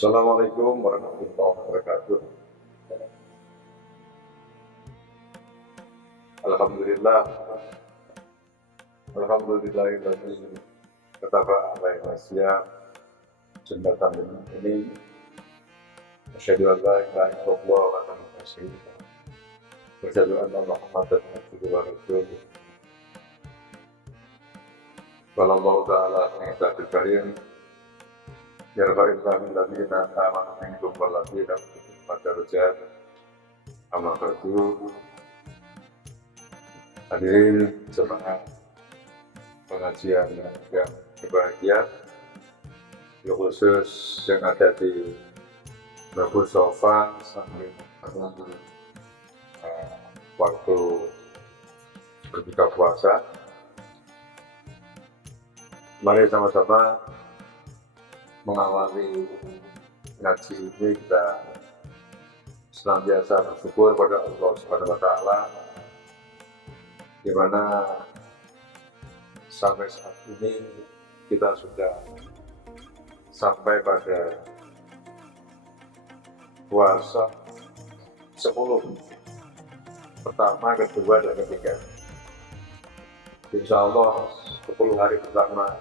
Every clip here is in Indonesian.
Assalamualaikum warahmatullahi wabarakatuh. Alhamdulillah, alhamdulillahilladzi kataba alaihi wasiyam jembatan ini. Asyhadu an la ilaha illallah wa anna rasulullah. Wa asyhadu anna Muhammadan abduhu wa rasuluh. Qala Allah ta'ala fi kitabih karim, yarfa'illahu alladziina aamanu minkum walladziina utul darajat. Amma ba'du. Hadirin jemaah pengajian yang berbahagia, khusus yang ada di Babu Sofa sambil waktu berbuka puasa. Mari sama-sama mengawali ngaji ini, kita senantiasa bersyukur pada Allah Subhanahu wa Ta'ala, di mana sampai saat ini kita sudah sampai pada puasa 10 pertama, kedua, dan ketiga. Insya Allah 10 hari pertama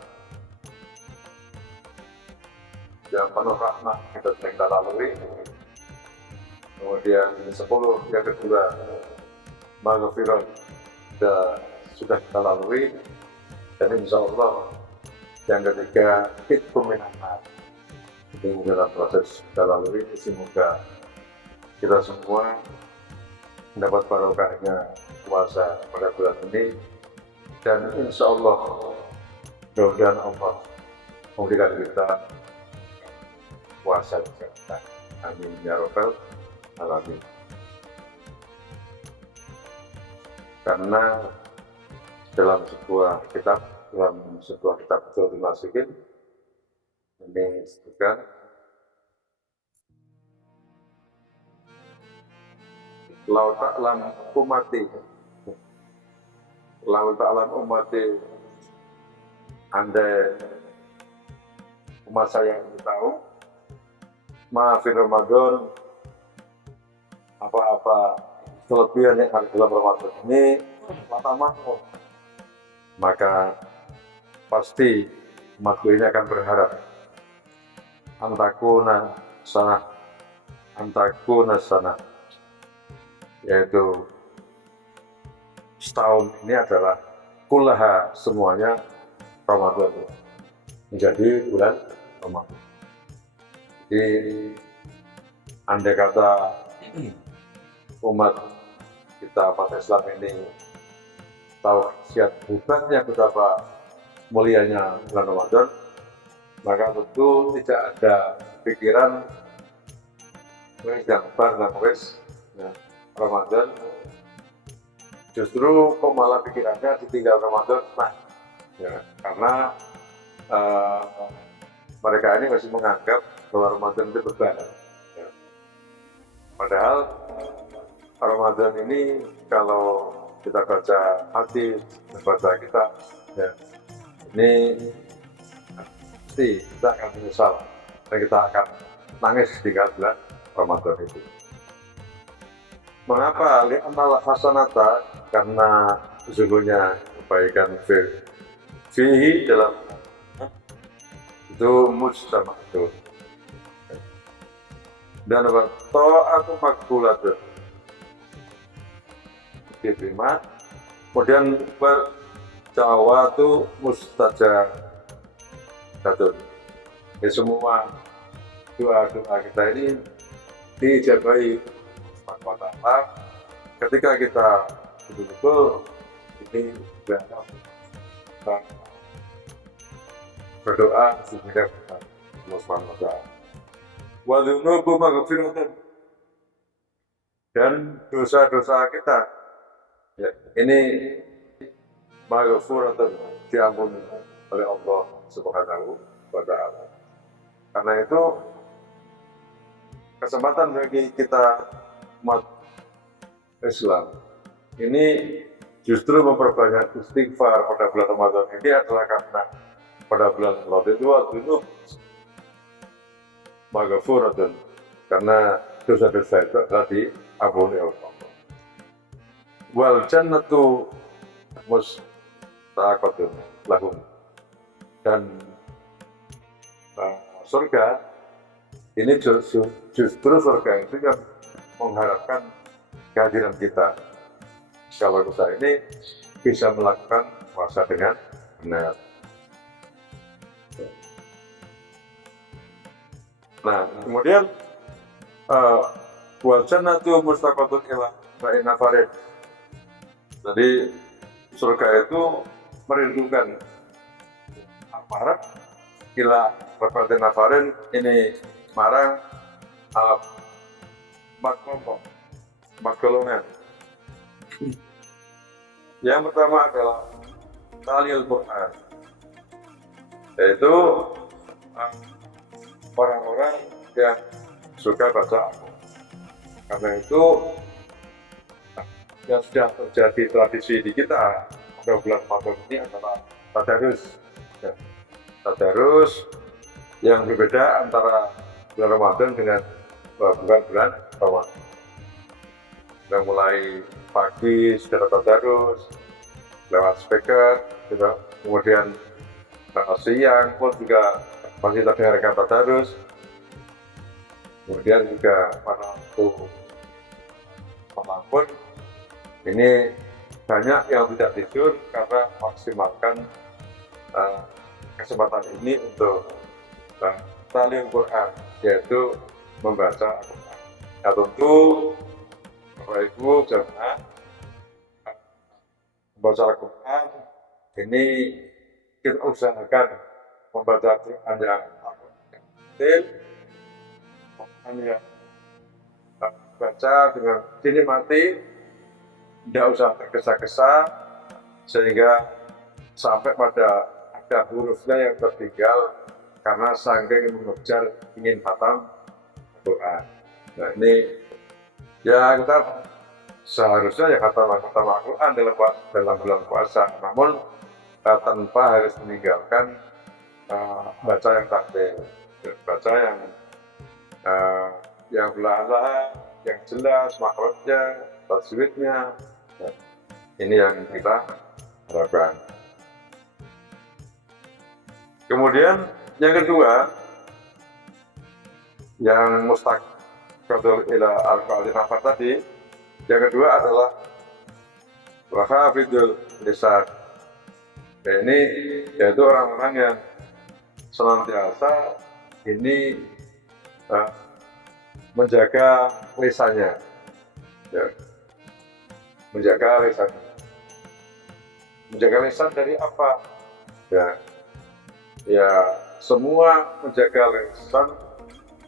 yang penuh rahmat kita lalui. Kemudian 10 yang kedua maghfirah sudah kita lalui, dan insya Allah yang ketiga hitkum minan nar. Ini dalam proses kita lalui. Semoga kita semua mendapat barokahnya puasa pada bulan ini, dan insya Allah mudah-mudahan Allah memberikan kita puasa juga. Amin ya rabbal alamin. Karena dalam sebuah kitab Fathul Masikin ini disebutkan, lau ta'lam ummati, andai umat saya yang tahu maafin Ramadan, apa-apa kelebihan yang ada dalam Ramadan ini, maka pasti umatku ini akan berharap antakuna sana, yaitu setahun ini adalah kullaha, semuanya Ramadan, menjadi bulan Ramadan. Jadi andai kata umat kita umat Islam ini tahu khasiat hebatnya, betapa mulianya bulan Ramadan, maka tentu tidak ada pikiran yang bar dan Ramadan. Justru kok malah pikirannya ditinggal Ramadan, karena mereka ini masih menganggap bahwa Ramadan itu beban. Padahal Ramadan ini kalau kita baca hadis, baca kita, ini pasti kita akan menyesal dan kita akan nangis di bulan Ramadan itu. Mengapa? Li'anal hasanata, karena sesungguhnya kebaikan fihi dalam itu mujtama'atun, dan ta'atu maqbulatun, diterima. Kemudian berjawatu mustajabatun, semua doa-doa kita ini diijabahi ketika kita betul-betul ini berdoa sehingga Allah Subhanahu wa Ta'ala. Wa dzunubu maghfiratun, dan dosa-dosa kita ini maghfiratun, diampuni oleh Allah Subhanahu wa Ta'ala. Karena itu kesempatan bagi kita umat Islam ini justru memperbanyak istighfar pada bulan Ramadan ini adalah karena pada bulan Ramadan itu maghfuratun, karena dosa-dosa itu adalah diampuni oleh Allah. Wal jannatu mustaqatun lahum, dan surga ini justru surga itu yang mengharapkan kehadiran kita. Kalau kita ini bisa melakukan puasa dengan benar. Nah, kemudian wal jannatu mustaqatun ila ba'in nafarin. Jadi surga itu merindukan aparat ila ba'in nafarin, ini marang empat golongan. Yang pertama adalah talil Quran, yaitu orang-orang yang suka baca Al-Quran. Karena itu yang sudah terjadi tradisi di kita pada bulan Ramadan ini adalah tadarus. Tadarus yang berbeda antara bulan Ramadan dengan bulan Ramadan. Sudah mulai pagi sudah tadarus lewat speaker, kemudian siang pun juga masih terdengarkan tadarus. Kemudian juga pada waktu malam pun ini banyak yang tidak tidur karena maksimalkan kesempatan ini untuk ta'lim Quran, yaitu membaca Al-Quran. Ya tentu Bapak Ibu jamaah, membaca Al-Quran ini kita usahakan membaca Al-Quran yang detail, hanya baca dengan dinikmati, tidak usah tergesa-gesa sehingga sampai pada ada hurufnya yang tertinggal karena saking mengejar ingin khatam Al-Quran. Nah ini ya kita seharusnya ya khatam Al-Quran dalam bulan puasa, namun tanpa harus meninggalkan baca yang takdir, baca yang belahan, yang jelas makrotnya, tajwidnya. Nah, ini yang kita harapkan. Kemudian yang kedua, yang mustaqatul ila al-qa'idin nafar tadi, yang kedua adalah wahafidul lisan. Nah, ini yaitu orang-orang yang senantiasa ini menjaga lisannya, ya. Menjaga lisannya. Menjaga lisan dari apa? Ya semua menjaga lisan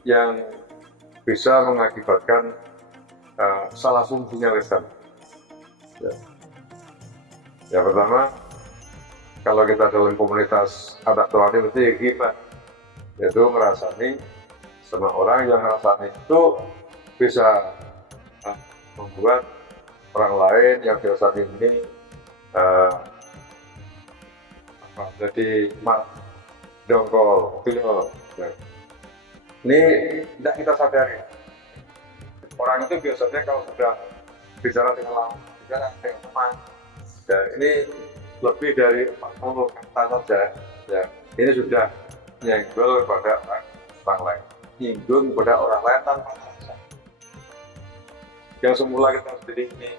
yang bisa mengakibatkan salah fungsinya lisan. Yang pertama, kalau kita dalam komunitas adat Tuhan itu ghibah, yaitu ngerasani sama orang yang ngerasani itu bisa membuat orang lain yang dirasani ini jadi dongkol, beliau. Ini tidak kita sadari. Orang itu biasanya kalau sudah bicara dengan lawan, bicara dengan teman, ya ini lebih dari 40 kata saja, ya ini sudah nyenggol kepada orang lain, nyinggung kepada orang lain tanpa rasa. Yang semula kita sendiri ini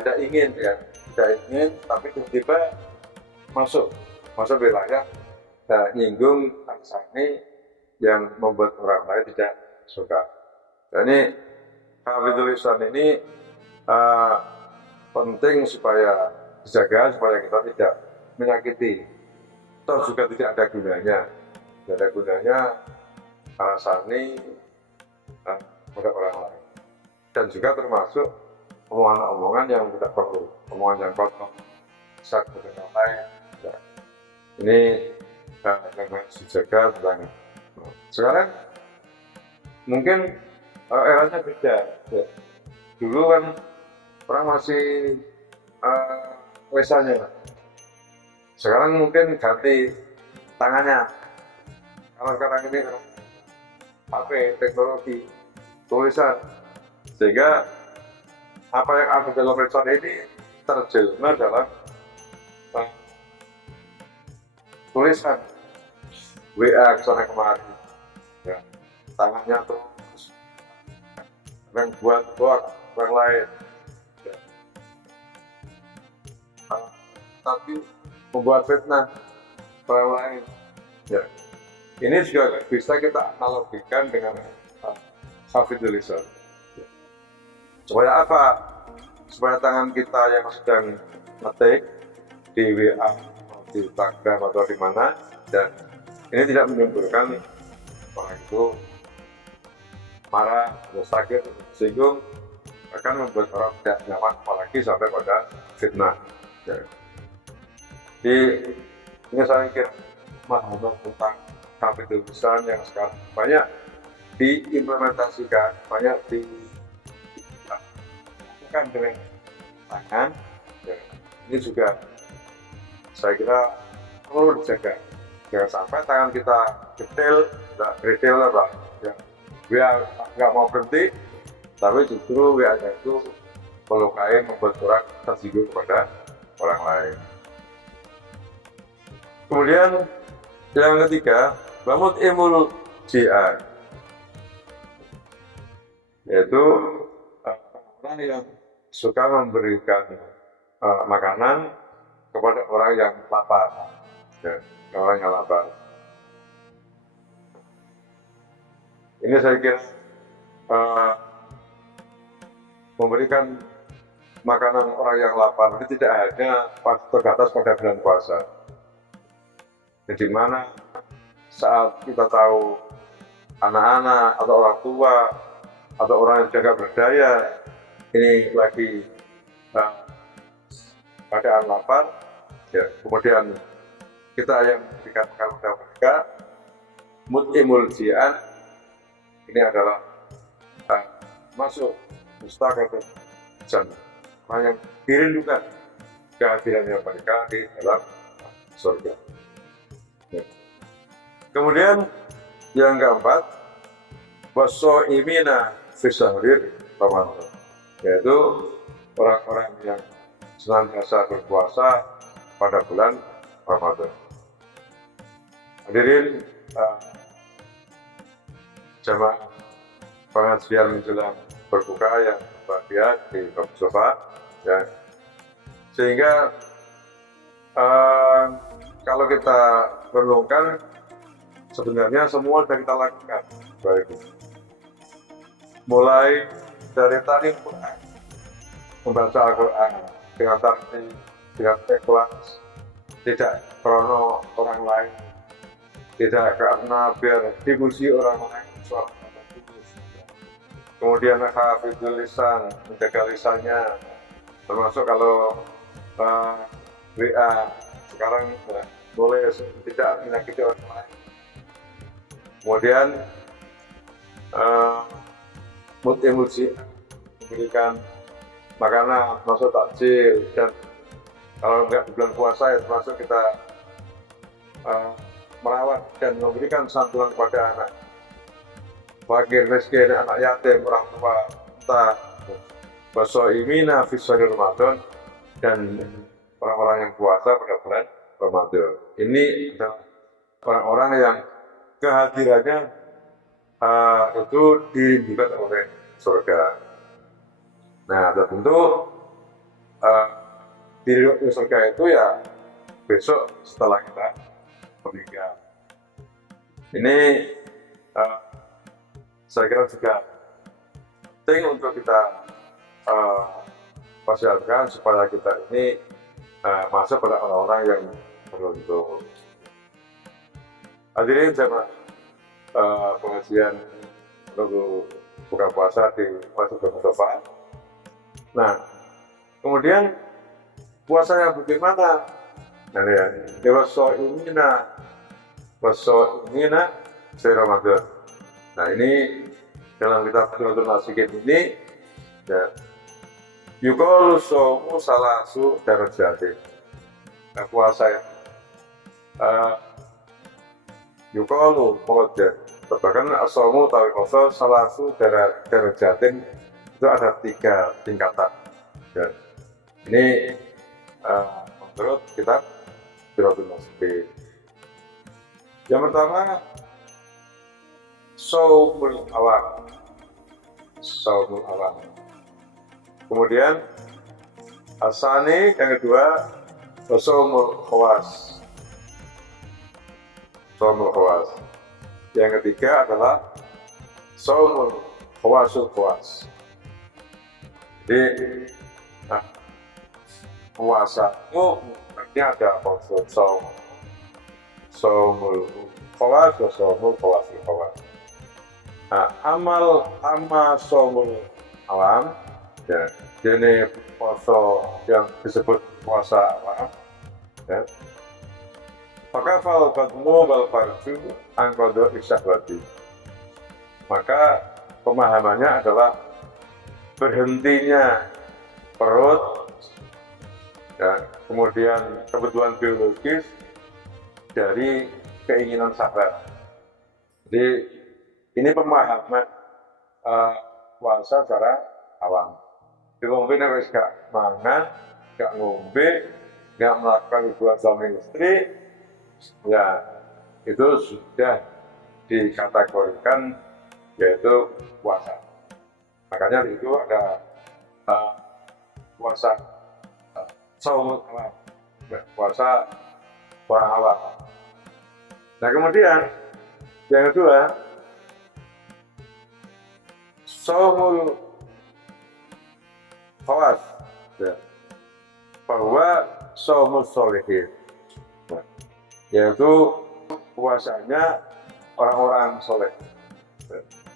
tidak ingin, tapi tiba-tiba masuk wilayah nyinggung rasa ini yang membuat orang lain tidak suka. Dan ini hafidhul lisan ini penting supaya dijaga, supaya kita tidak menyakiti. Toh juga tidak ada gunanya. Tidak ada gunanya rasani pada orang lain. Dan juga termasuk omongan-omongan yang tidak perlu, omongan yang kotor, saat kepada lain. Ya. Ini yang harus dijaga tentang. Sekarang mungkin eranya beda. Ya. Dulu kan orang masih lisannya. Sekarang mungkin ganti tangannya. Kalau sekarang ini HP, teknologi, tulisan, sehingga apa yang ada dalam rencana ini terjelma dalam tulisan WA kesana kemari, ya. Tangannya terus yang buat orang lain, ya. Tapi membuat fitnah orang lain, ya. Ini juga bisa kita analogikan dengan hafidul lisan. Supaya apa? Supaya tangan kita yang sedang ngetik di WA, di Instagram atau di mana, dan ini tidak menimbulkan orang itu marah, atau sakit, singgung, akan membuat orang tidak nyaman, apalagi sampai pada fitnah. Ya. Jadi ini saya kira pemahaman tentang hafidul lisan yang sekarang banyak diimplementasikan, banyak dilakukan dengan tangan. Ya. Ini juga saya kira perlu dijaga. Jangan sampai tangan kita detail apa, ya, biar nggak mau berhenti, tapi justru WA itu melukai, membuat orang tersinggung kepada orang lain. Kemudian yang ketiga, bangun imul ji'an, yaitu orang yang suka memberikan makanan kepada orang yang lapar, ya, orang yang lapar. Ini saya kira memberikan makanan orang yang lapar ini tidak hanya terbatas pada bulan puasa. Di mana saat kita tahu anak-anak atau orang tua atau orang yang jaga berdaya ini lagi keadaan lapar, ya, kemudian kita yang memberikan makanan kepada mereka, mut'imul ji'an, ini adalah masuk mustaqabul jannah, orang yang dirindukan kehadirannya mereka di dalam surga. Ya. Kemudian yang keempat, wasoimina fi syahrir Ramadan, yaitu orang-orang yang senantiasa berpuasa pada bulan Ramadan. Hadirin jamaah pengajian menjelang berbuka yang berbahagia di Sofa, ya. Sehingga kalau kita renungkan, sebenarnya semua sudah kita lakukan, baik mulai dari ta'lim Quran, membaca Al-Quran dengan tartil, dengan ikhlas, tidak karena orang lain, tidak karena biar dipuji orang lain, kemudian hafidul lisan, menjaga lisannya, termasuk kalau WA sekarang boleh tidak menyakiti orang lain. Kemudian mut'imul ji'an, memberikan makanan, masuk takjil, dan kalau enggak di bulan puasa ya termasuk kita merawat dan memberikan santunan kepada anak fakir, miskin, anak yatim, orang tua, entah wasoimina fi syahri Ramadan, dan orang-orang yang puasa pada bulan Ramadan. Ini adalah orang-orang yang kehadirannya itu dirindukan oleh surga. Nah, tentu di surga itu ya besok setelah kita meninggal. Ini saya kira juga penting untuk kita persiapkan supaya kita ini masuk pada orang-orang yang beruntung. Hadirin jamaah pengajian untuk buka puasa di Masjid Sofa. Nah, kemudian puasanya bagaimana? Nah, ya, wasoimina fi Ramadan. Nah, ini dalam kitab Suratul Nasikin ini, ya, yuqalu shaumu salasu darajatin. Puasa ya, yuqalu muqaddar, Bahkan asomu tawi koso salasu darajatin itu ada 3 tingkatan. Ya. Ini menurut kitab Siratul Mustaqim. Yang pertama saumul awam. Saumul awam. Kemudian asani yang kedua saumul khawas. Saumul khawas. Yang ketiga adalah saumul khawasul khawas. Jadi puasamu nanti ada maksud saumul khawas wa saumul khawasul khawas. Nah, amal saumul awam ya, ini puasa yang disebut puasa awam ya. Maka fal qadmu wal farju an qada isyahwati. Maka pemahamannya adalah berhentinya perut ya, kemudian kebutuhan biologis dari keinginan syahwat. Jadi ini pemahaman puasa secara awam. Jadi mungkin harus gak mangan, gak ngombe, gak melakukan hubungan suami istri, ya itu sudah dikategorikan yaitu puasa. Makanya itu ada puasa saum awam, puasa orang awam. Nah kemudian yang kedua saumul khawas, ya, bahwa saumul sholihin, yaitu puasanya orang-orang soleh.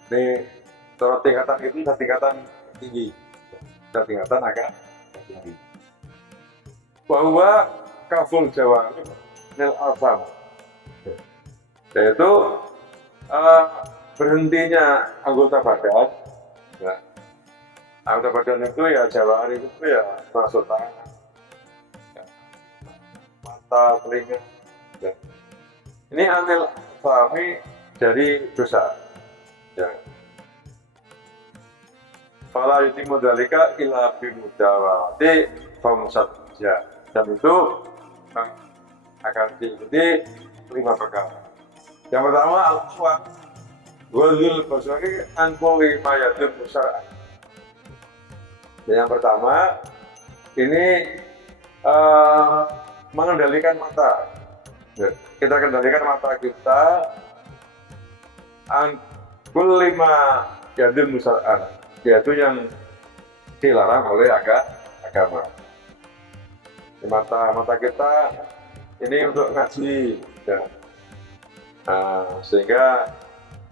Ini kalau tingkatan itu sudah tingkatan tinggi, sudah tingkatan agak tinggi. Bahwa kaful jawa nil asam, yaitu berhentinya anggota badan. Ya. Anggota badan itu ya jawari itu ya masuk tangan, ya, mata, telinga. Ya. Ini anil fahmi dari dosa. Ya. Fala yutimu dzalika illa bimudawati famsat. Ya. Dan itu akan diikuti 5 perkara. Yang pertama al-aswa wazul basari anquli mayatun musara. Yang pertama ini mengendalikan mata. Kita kendalikan mata kita angkul 5 yadun musara'an, yaitu yang dilarang oleh agama. Mata kita ini untuk ngaji ya. Sehingga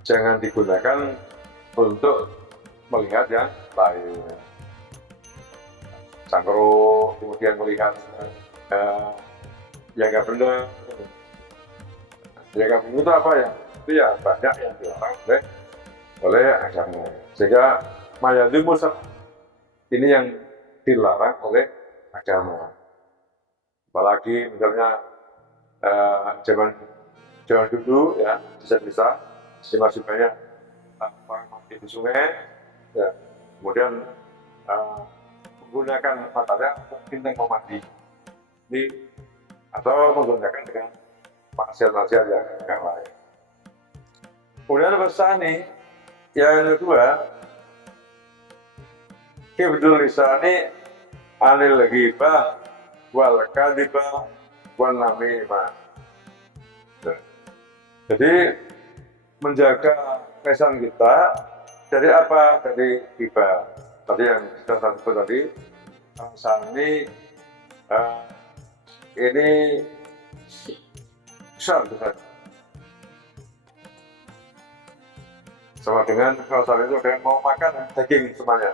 jangan digunakan untuk melihat yang lain, cangkruk, kemudian melihat yang nggak benar. Yang nggak benar itu apa ya? Itu ya banyak yang dilarang oleh agama. Sehingga mayadul musar ini yang dilarang oleh agama. Apalagi misalnya zaman dulu ya bisa masih banyak orang mati di sungai ya, kemudian menggunakan matanya untuk bintang mau mandi ini, atau menggunakan dengan maksiat-maksiat yang lain. Kemudian pesan nih yang kedua, hifdzul lisani anil ghibah wal kadhibah wan namimah. Jadi menjaga lisan kita dari apa? Dari ghibah. Tadi yang sudah saya sebut tadi, sani ini besar. Sama dengan kalau itu ada yang mau makan daging semuanya.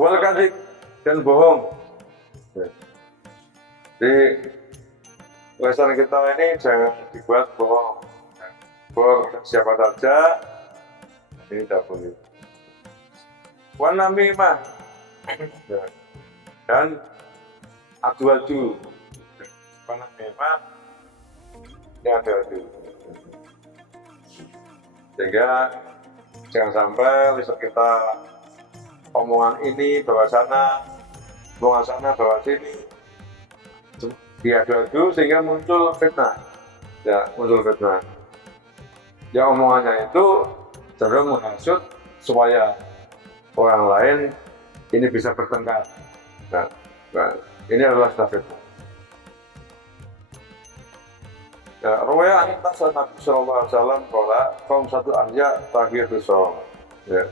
Wal kadhib dan bohong. Jadi lisan kita ini jangan dibuat bohong. Bohong siapa saja ini tidak boleh. Wan namimah dan adu-adu. Wan namimah dan adu-adu. Sehingga jangan sampai lisan kita omongan ini bawa sana, omongan sana bawa sini, diadu-adu sehingga muncul fitnah. Ya, muncul fitnah. Ya, omongannya itu cenderung menghasut supaya orang lain ini bisa bertengkar. Nah, ini adalah fitnah. Ya, Ruwaya atas Nabi Sallallahu Alaihi Wasallam bahwa kaum satu ahya terakhir itu ya.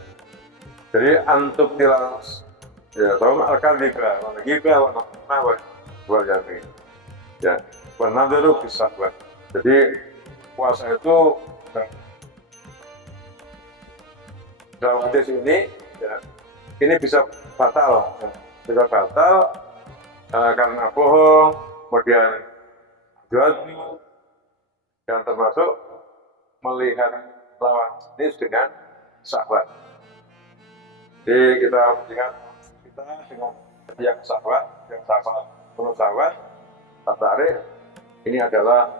Jadi antuk tilas ya tahu akan dikira mana buat jadi ya pernah dulu bisa buat. Jadi puasa itu dalam hadis ini ya, ini bisa fatal ya. Karena bohong, kemudian adu dan termasuk melihat lawan jenis dengan sahabat. Jadi kita melihat kita dengan yang sahabat menurut sahabat, tertarik ini adalah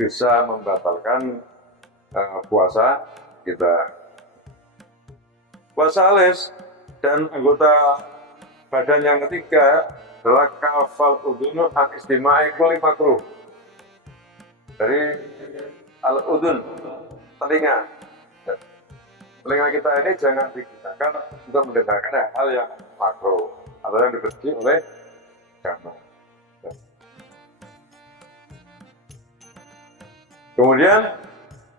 bisa membatalkan puasa kita. Puasa alis dan anggota badan yang ketiga adalah kafal udhunu an istima'i kulli makruh. Dari al-udhun, telinga. Telinga kita ini jangan digunakan untuk mendengarkan hal yang makruh atau yang dibenci oleh agama. Kemudian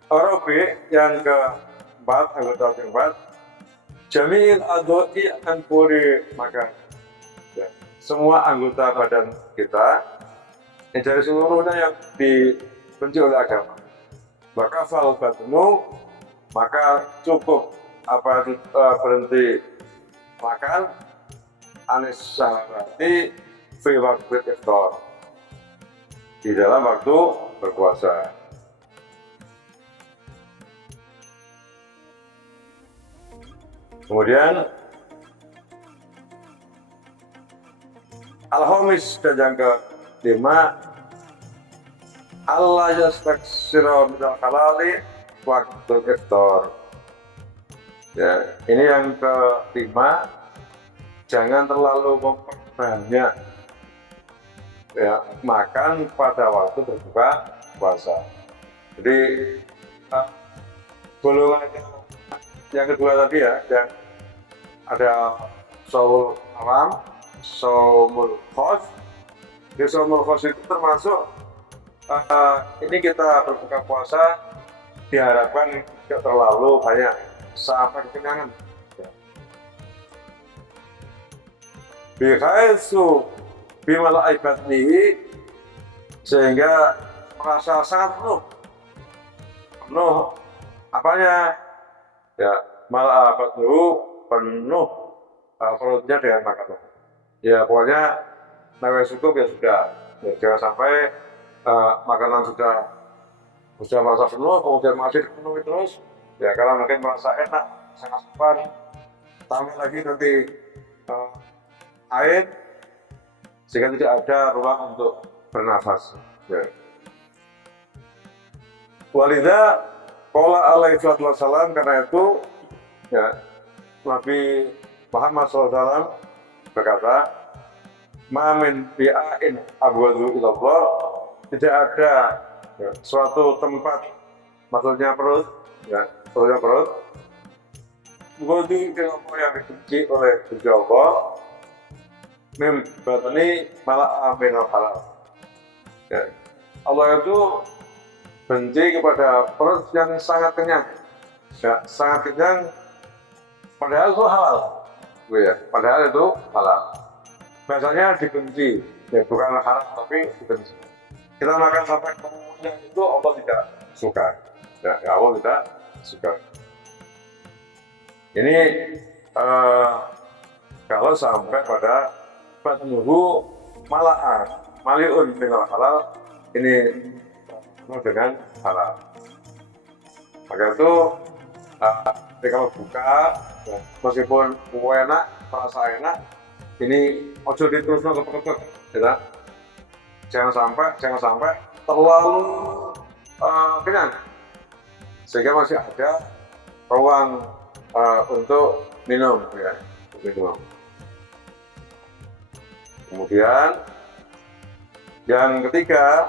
Arabi yang keempat, anggota keempat, Jamil adoi an puri makan. Ya, semua anggota badan kita yang dari seluruhnya yang dibenci oleh agama. Maka fal batnu, maka cukup berhenti makan anis syahwati fi waktu iftar, di dalam waktu berpuasa. Kemudian al-khamis dan yang kelima, Allah yastaksira minal halali waktu iftar. Ya, ini yang kelima, jangan terlalu memperbanyak ya makan pada waktu berbuka puasa. Jadi golongan yang kedua tadi ya, yang ada shaumul alam, shaumul khos. Di shaumul khos itu termasuk ini kita berbuka puasa diharapkan tidak terlalu banyak sampai kekenyangan. Bihaisu bimal ibadnihi, sehingga merasa sangat penuh apanya ya, malah penuh perutnya dengan makanan. Ya pokoknya nawa cukup ya sudah. Ya, jangan sampai makanan sudah merasa penuh, kemudian masih dipenuhi terus. Ya karena mungkin merasa enak, sangat lapar, tambah lagi nanti air, sehingga tidak ada ruang untuk bernafas. Ya. Walidha qala alaihi wasallam, karena itu ya Nabi Muhammad SAW berkata, ma min bi'ain abghadu ilallah, tidak ada ya, suatu tempat, maksudnya perut ya, perutnya perut yang dibenci oleh Gusti Allah, mim batni malah aminal halal. Ya. Allah itu benci kepada perut yang sangat kenyang, ya, sangat kenyang, padahal itu halal, ya, padahal itu halal. Biasanya dibenci, ya bukan halal tapi dibenci. Kita makan sampai kemudian itu Allah tidak suka, ya, Allah tidak suka. Ini kalau sampai pada batnuhu maliun dengan halal, ini dengan halal. Maka itu ketika buka, ya, meskipun enak, merasa enak, ini ojo diterusno kepek-kepek, ya. Jangan sampai terlalu kenyang, sehingga masih ada ruang untuk minum ya, minum. Kemudian yang ketiga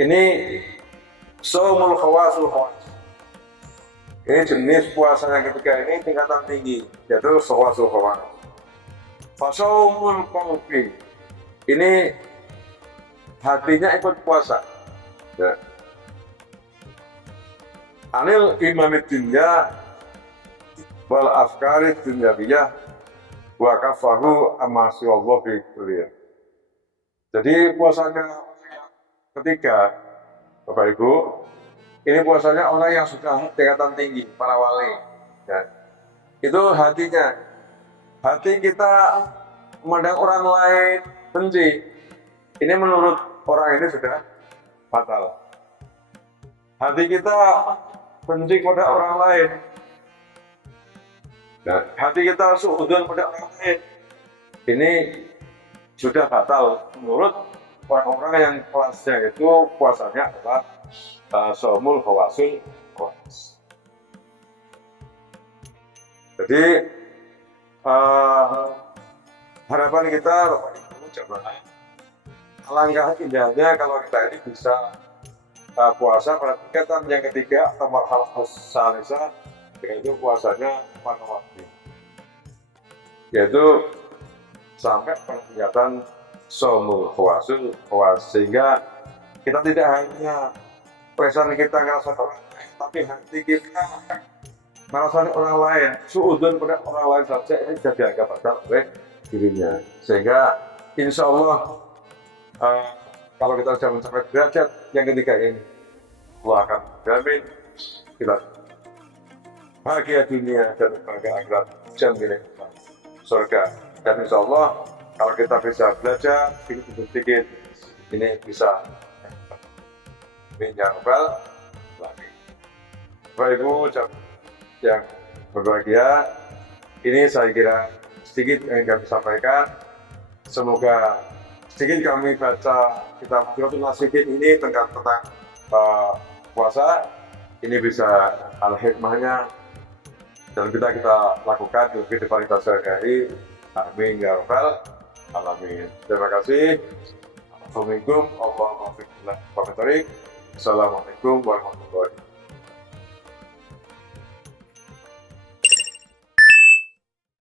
ini shaumul khawasul khawas. Ini jenis puasa yang ketiga ini tingkatan tinggi, yaitu khawasul khawas. Fasaumul qalbi, ini hatinya ikut puasa. Ya. Anil imamid dunya wal afkari dunyawiyah wa kafahu amma siwallah fi kuliah. Jadi puasanya ketiga, Bapak Ibu, ini puasanya orang yang sudah tingkatan tinggi, para wali. Ya. Itu hatinya, hati kita memandang orang lain benci. Ini menurut orang ini sudah fatal. Hati kita benci kepada orang lain. Nah, hati kita suudzon pada orang lain. Ini sudah fatal menurut orang-orang yang kelasnya itu puasanya adalah shaumul khawasul khawas. Jadi harapan kita Bapak Ibu jamaah, alangkah indahnya kalau kita ini bisa puasa pada tingkatan yang ketiga atau marhalah salisa, yaitu puasanya pada waktu, yaitu sampai pada tingkatan shaumul khawasul khawas, sehingga kita tidak hanya pesan kita ngerasa orang lain, tapi hati kita merasani orang lain, suudzon pada orang lain saja ini sudah dianggap fatal oleh dirinya. Sehingga insya Allah kalau kita sudah mencapai derajat yang ketiga ini, Allah akan menjamin kita bahagia dunia dan bahagia akhirat, jaminan surga. Dan insya Allah kalau kita bisa belajar sedikit-sedikit, ini bisa menyambal lagi. Bapak Ibu yang berbahagia, ini saya kira sedikit yang kami sampaikan. Semoga sedikit kami baca kitab Qiratul Nasihin ini tentang puasa, ini bisa al-hikmahnya dan kita lakukan di kehidupan kita sehari-hari. Amin ya rabbal alamin. Terima kasih. Assalamualaikum warahmatullahi wabarakatuh. Assalamualaikum warahmatullahi wabarakatuh.